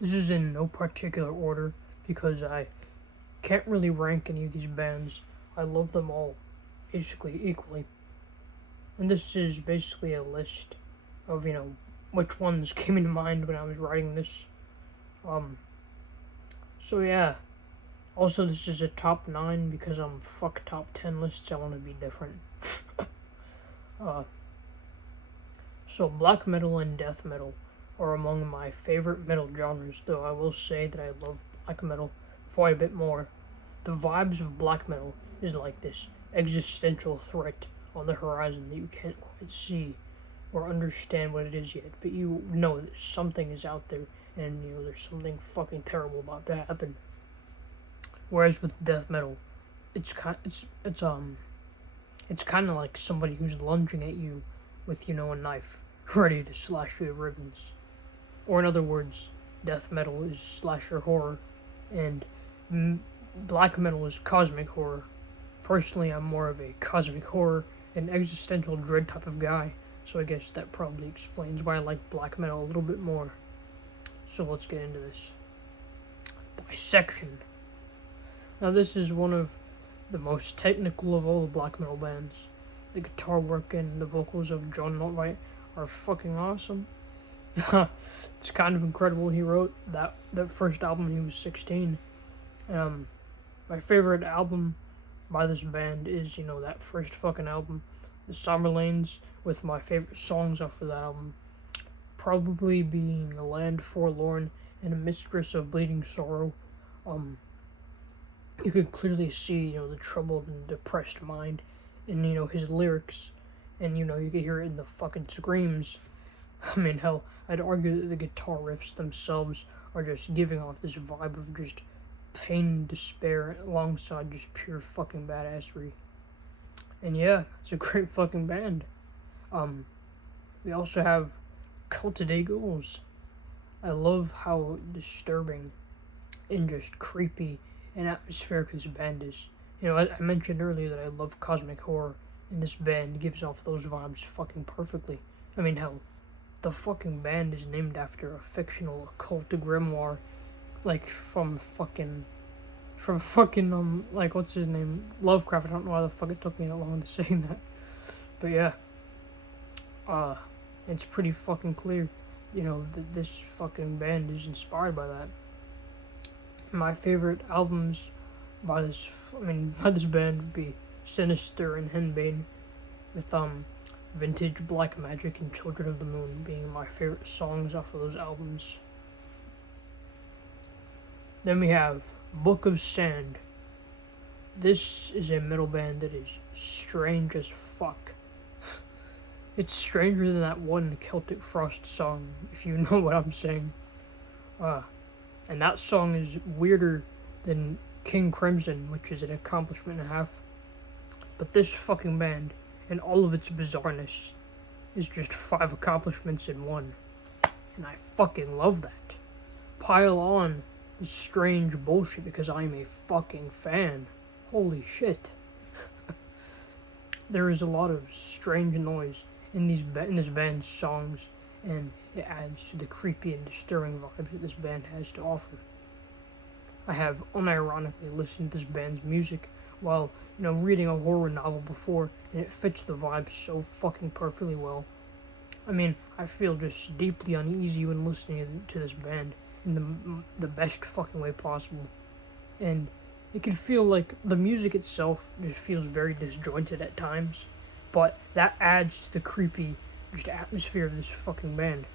This is in no particular order because I can't really rank any of these bands. I love them all basically equally. And this is basically a list of, which ones came into mind when I was writing this. Um, so yeah. Also, this is a top 9 because I'm fuck top 10 lists. I want to be different. uh, so black metal and death metal are among my favorite metal genres, though I will say that I love black metal quite a bit more. The vibes of black metal is like this existential threat on the horizon that you can't quite see or understand what it is yet, but you know that something is out there and there's something fucking terrible about to happen. Whereas with death metal, it's kind of like somebody who's lunging at you with a knife, ready to slash you to ribbons. Or in other words, death metal is slasher horror, and black metal is cosmic horror. Personally, I'm more of a cosmic horror and existential dread type of guy, so I guess that probably explains why I like black metal a little bit more. So let's get into this. Dissection. Now this is one of the most technical of all the black metal bands. The guitar work and the vocals of John Notwhite are fucking awesome. It's kind of incredible he wrote that first album when he was 16. My favorite album by this band is, that first fucking album, The Summer Lanes, with my favorite songs off of that album probably being A Land Forlorn and A Mistress of Bleeding Sorrow. You could clearly see, the troubled and depressed mind in, his lyrics, and, you could hear it in the fucking screams. I mean, hell, I'd argue that the guitar riffs themselves are just giving off this vibe of just pain and despair alongside just pure fucking badassery. And yeah, it's a great fucking band. We also have Des Ghoules. I love how disturbing and just creepy and atmospheric this band is. I mentioned earlier that I love cosmic horror, and this band gives off those vibes fucking perfectly. I mean, hell, the fucking band is named after a fictional occult grimoire, like from fucking, like, what's his name? Lovecraft. I don't know why the fuck it took me that long to say that. But yeah, it's pretty fucking clear, that this fucking band is inspired by that. My favorite albums by this band would be Sinister and Henbane, with Vintage Black Magic and Children of the Moon being my favorite songs off of those albums. Then we have Book of Sand. This is a metal band that is strange as fuck. It's stranger than that one Celtic Frost song, if you know what I'm saying. And that song is weirder than King Crimson, which is an accomplishment and a half. But this fucking band, and all of its bizarreness, is just 5 accomplishments in one. And I fucking love that. Pile on this strange bullshit because I'm a fucking fan. Holy shit. There is a lot of strange noise in this band's songs, and it adds to the creepy and disturbing vibes that this band has to offer. I have unironically listened to this band's music while, reading a horror novel before, and it fits the vibe so fucking perfectly well. I mean, I feel just deeply uneasy when listening to this band in the best fucking way possible. And it can feel like the music itself just feels very disjointed at times, but that adds to the creepy just atmosphere of this fucking band.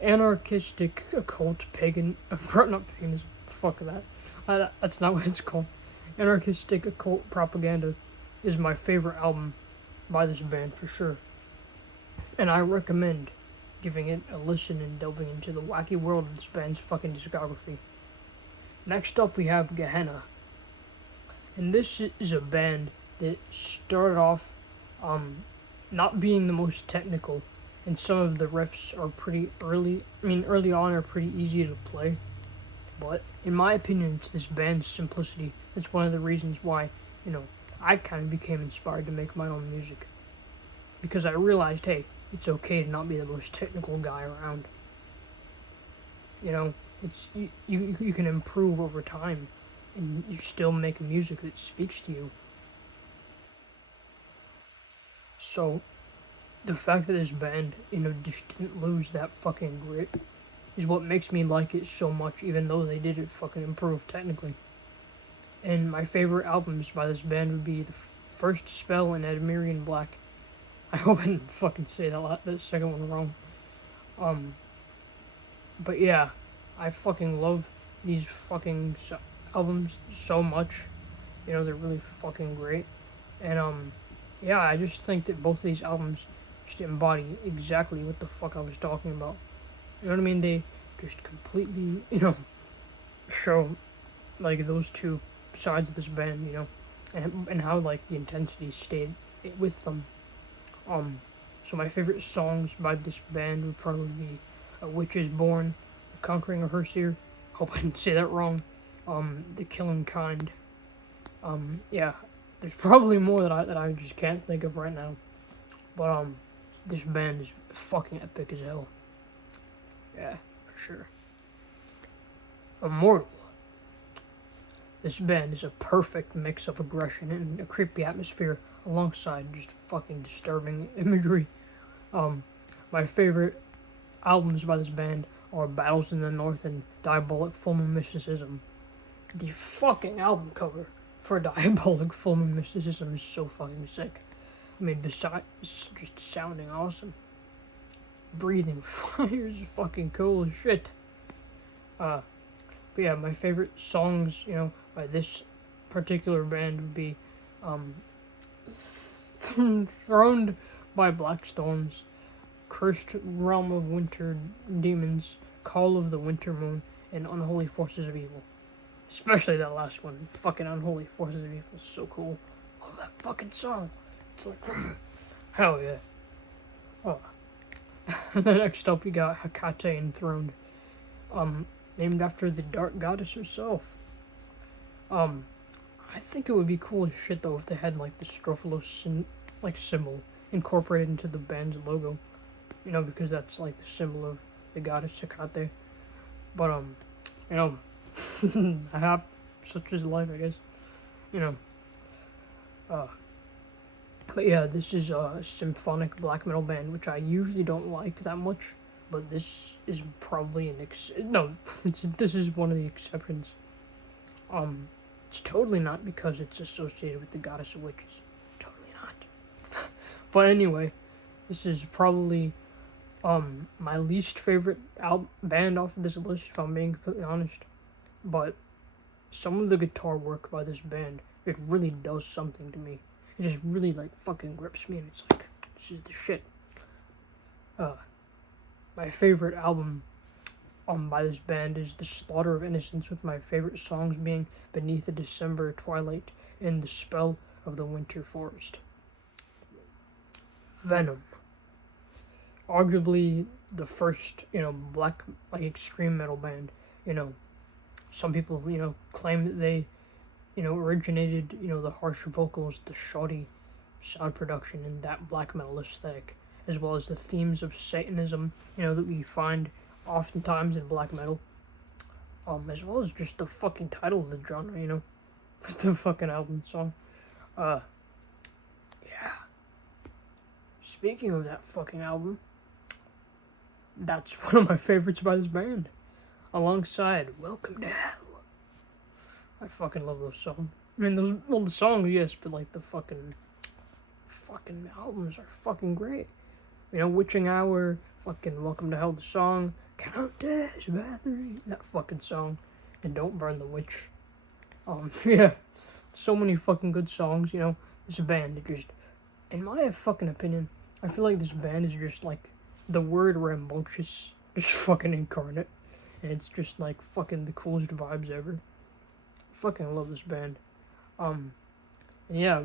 Anarchistic occult pagan, not paganism, fuck that. That's not what it's called. Anarchistic occult propaganda is my favorite album by this band for sure, and I recommend giving it a listen and delving into the wacky world of this band's fucking discography. Next up we have Gehenna, and this is a band that started off not being the most technical, and some of the riffs are pretty early on are pretty easy to play, but in my opinion it's this band's simplicity that's one of the reasons why I kind of became inspired to make my own music, because I realized, hey, it's okay to not be the most technical guy around. You know, you can improve over time, and you still make music that speaks to you. So the fact that this band, just didn't lose that fucking grit is what makes me like it so much, even though they didn't fucking improve technically. And my favorite albums by this band would be the first Spell and Admirian Black. I hope I didn't fucking say that second one wrong. But yeah, I fucking love these fucking albums so much. They're really fucking great. And yeah, I just think that both of these albums just embody exactly what the fuck I was talking about. You know what I mean? They just completely, show like those two sides of this band, and how like the intensity stayed with them. So my favorite songs by this band would probably be "A Witch Is Born," "The Conquering of Herseer." Hope I didn't say that wrong. "The Killing Kind." Yeah, there's probably more that I just can't think of right now. But this band is fucking epic as hell. Yeah, for sure. Immortal. This band is a perfect mix of aggression and a creepy atmosphere alongside just fucking disturbing imagery. My favorite albums by this band are Battles in the North and Diabolic Full Moon Mysticism. The fucking album cover for Diabolic Full Moon Mysticism is so fucking sick. I mean, besides just sounding awesome, breathing fire is fucking cool as shit. But yeah, my favorite songs, by this particular band would be Throned by Black Storms, Cursed Realm of Winter Demons, Call of the Winter Moon, and Unholy Forces of Evil. Especially that last one. Fucking Unholy Forces of Evil is so cool. Love that fucking song. It's like, hell yeah. Oh. And then next up we got Hecate Enthroned. Named after the dark goddess herself. I think it would be cool as shit though if they had like the Strophalos symbol incorporated into the band's logo. Because that's like the symbol of the goddess Hecate. But such is life, I guess. But yeah, this is a symphonic black metal band, which I usually don't like that much. But this is probably this is one of the exceptions. It's totally not because it's associated with the goddess of witches. Totally not. But anyway, this is probably my least favorite band off of this list, if I'm being completely honest. But some of the guitar work by this band, it really does something to me. It just really like fucking grips me, and it's like, this is the shit. My favorite album by this band is The Slaughter of Innocence, with my favorite songs being Beneath the December Twilight and The Spell of the Winter Forest. Venom. Arguably the first, black, like, extreme metal band. Some people, claim that they, originated, the harsh vocals, the shoddy sound production, and that black metal aesthetic, as well as the themes of Satanism, that we find oftentimes in black metal, as well as just the fucking title of the genre, with the fucking album song. Yeah. Speaking of that fucking album, that's one of my favorites by this band, alongside Welcome to Hell. I fucking love those songs. I mean, the songs, yes, but like the fucking albums are fucking great. Witching Hour, fucking Welcome to Hell, the song, Countess Bathory, that fucking song, and Don't Burn the Witch. Yeah, so many fucking good songs, This band, it just, in my fucking opinion, I feel like this band is just like the word rambunctious, just fucking incarnate, and it's just like fucking the coolest vibes ever. Fucking love this band. And yeah,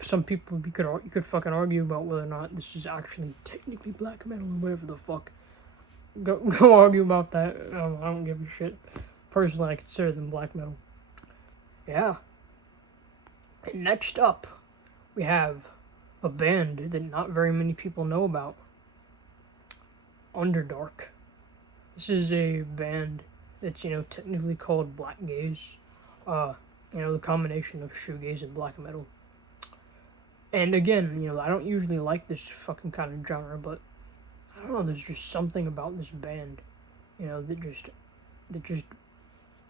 some people you could fucking argue about whether or not this is actually technically black metal or whatever the fuck. Go argue about that. I don't give a shit. Personally, I consider them black metal. Yeah. And next up, we have a band that not very many people know about. Underdark. This is a band that's, technically called black gaze. The combination of shoegaze and black metal. And again, I don't usually like this fucking kind of genre, but I don't know, there's just something about this band, that just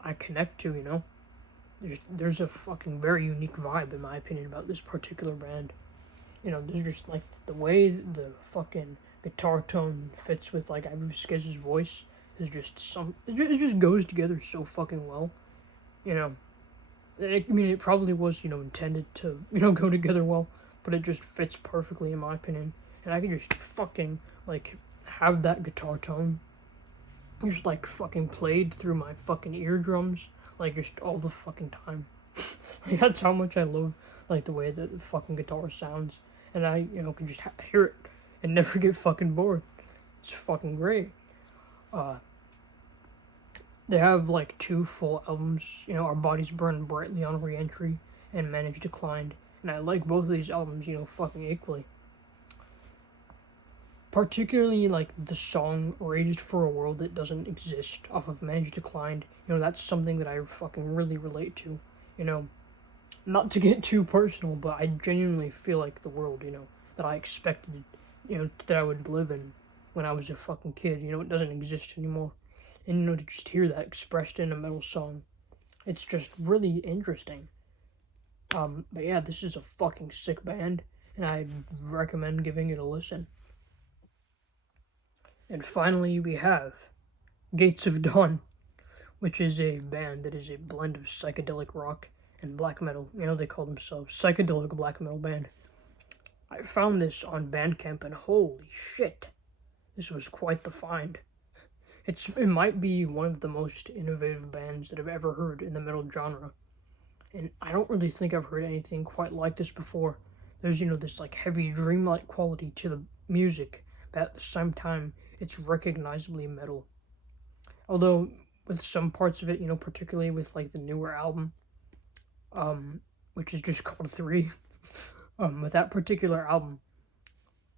I connect to, There's a fucking very unique vibe, in my opinion, about this particular band. There's just like the way the fucking guitar tone fits with like Ivan Vasquez's voice is just it just goes together so fucking well. You know, it probably was intended to go together well, but it just fits perfectly in my opinion. And I can just fucking like have that guitar tone just like fucking played through my fucking eardrums like just all the fucking time. Like that's how much I love like the way that the fucking guitar sounds, and I can just hear it and never get fucking bored. It's fucking great. They have like 2 full albums. Our Bodies Burn Brightly on Reentry and Manage Declined, and I like both of these albums fucking equally. Particularly like the song Raged for a World That Doesn't Exist off of Manage Declined. That's something that I fucking really relate to. Not to get too personal, but I genuinely feel like the world, that I expected, that I would live in when I was a fucking kid. It doesn't exist anymore. And, to just hear that expressed in a metal song, it's just really interesting. But yeah, this is a fucking sick band, and I recommend giving it a listen. And finally, we have Gates of Dawn, which is a band that is a blend of psychedelic rock and black metal. They call themselves Psychedelic Black Metal Band. I found this on Bandcamp, and holy shit, this was quite the find. It might be one of the most innovative bands that I've ever heard in the metal genre. And I don't really think I've heard anything quite like this before. There's, this like heavy dreamlike quality to the music, but at the same time, it's recognizably metal. Although, with some parts of it, particularly with like the newer album, which is just called 3, with that particular album,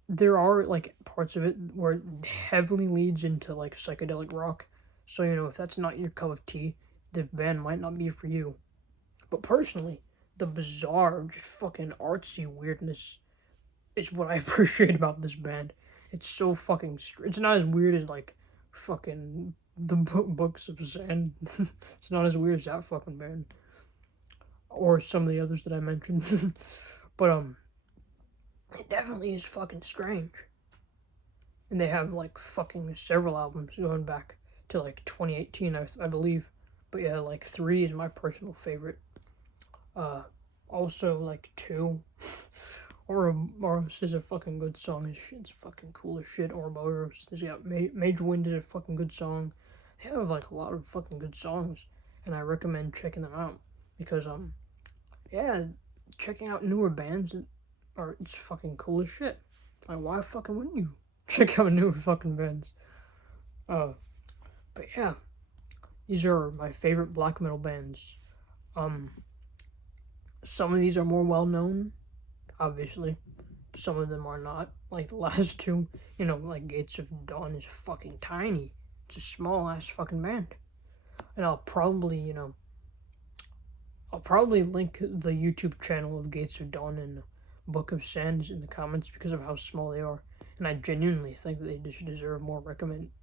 there are like parts of it where it heavily leads into like psychedelic rock. So, if that's not your cup of tea, the band might not be for you. But personally, the bizarre, just fucking artsy weirdness is what I appreciate about this band. It's so fucking it's not as weird as like fucking the Books of Zen. It's not as weird as that fucking band. Or some of the others that I mentioned. But it definitely is fucking strange. And they have like fucking several albums going back to like 2018, I believe. But yeah, like 3 is my personal favorite. Also like 2. Ouroboros is a fucking good song. It's fucking cool as shit. Ouroboros. There's got Major Wind is a fucking good song. They have like a lot of fucking good songs, and I recommend checking them out because checking out newer bands it's fucking cool as shit. Like why fucking wouldn't you check out newer fucking bands? But yeah, these are my favorite black metal bands. Some of these are more well known. Obviously, some of them are not. Like the last 2, like Gates of Dawn is fucking tiny. It's a small ass fucking band. And I'll probably link the YouTube channel of Gates of Dawn and Book of Sands in the comments because of how small they are. And I genuinely think that they just deserve more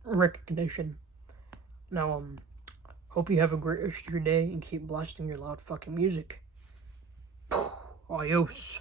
recognition. Now, hope you have a great rest of your day and keep blasting your loud fucking music. Adios.